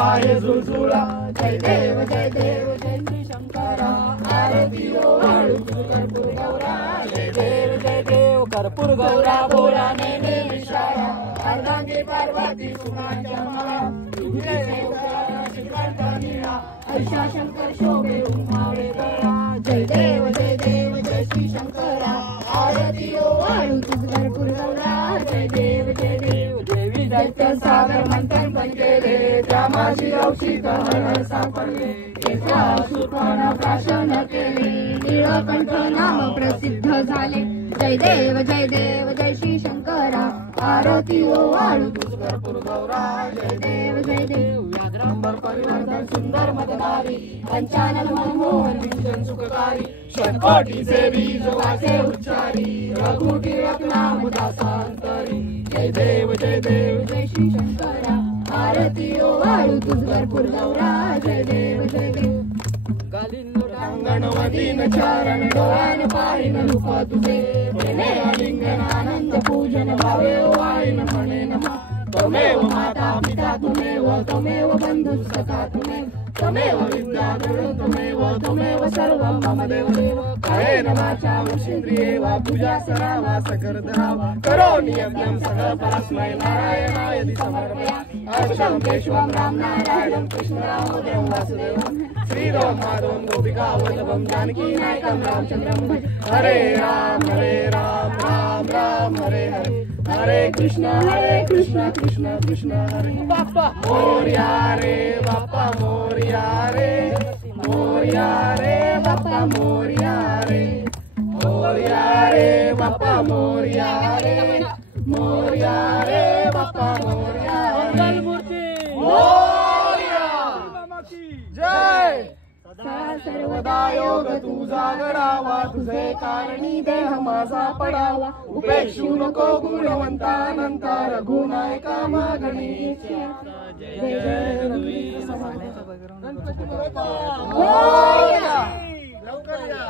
आहे झुळझुळा. जय देव जय देव जय श्री शंकरा, आरती ओवाळू तुझ कर्पूर गौरा. जय देव जय देव कर्पूर गौरा भोळा नेने विशाळा, अर्धांगी पार्वती सुखांच्या माळा. तुझे श्रीकंठ निळा, ऐशा शंकर शोभे उंचावे गळा. जय देव जय श्री शंकरा, आरती ओवाळू तुझ कर्पूर गौरा. जय देव देवी दैत्य सागर मंथन पण केले, त्या माझी औषध हर सापडले. केसा सुपर्ण प्राशन केले, नीळकंठ नाम प्रसिद्ध झाले. जय देव जय श्री शंकरा, आरती ओवाळू तुझ कर्पूर गौरा. जय देव व्याघ्रांबर परिवर्तन सुंदर मदनारी, पंचानन मनमोहन विंजन सुखकारी. षटकोटी सेवी जो वाचे उच्चारी, रघु टिळक नाम दासांतरी. जय देव जय श्री शंकरा, आरती ओवाळू तुझ कर्पूर गौरा. जय देव गालिंग वदीन चरण, डोळ्यान पाहिन रूप तुझे. प्रेमे आलिंगन आनंद पूजन, भावे ओवाळीन म्हणे नमा. त्वमेव माता पिता त्वमेव बंधु सखा त्वमेव विद्या गुरु त्वमेव सर्वं मम देवदेव. कायेन वाचा वचेन्द्रिये वा पूजा सरावा सकल धरावा. करोमि यज्ञं सकल परस्मै नारायणाय समर्पयामि. अर्चनं केशवं राम नारायणं कृष्ण दामोदरं वासुदेवं. श्रीराम माधवं गोपिका वल्लभं जानकी नायकं रामचन्द्रं भज. हरे राम राम राम हरे हरे, हरे कृष्ण कृष्ण कृष्ण हरे. बाप्पा मोरया रे बाप्पा मोरया रे, मोरया रे बाप्पा मोरया रे. मोरया रे बाप्पा मोरया रे, मोरया रे बाप्पा मोरया रे. मोरया जय. सर्वदा योग तुझा घडावा, तुझे कारणी देह माझा पडावा. उपेक्षू नको गुणवंतानंता, रघुनायका मागणी. जय जय गणपती लवकर या.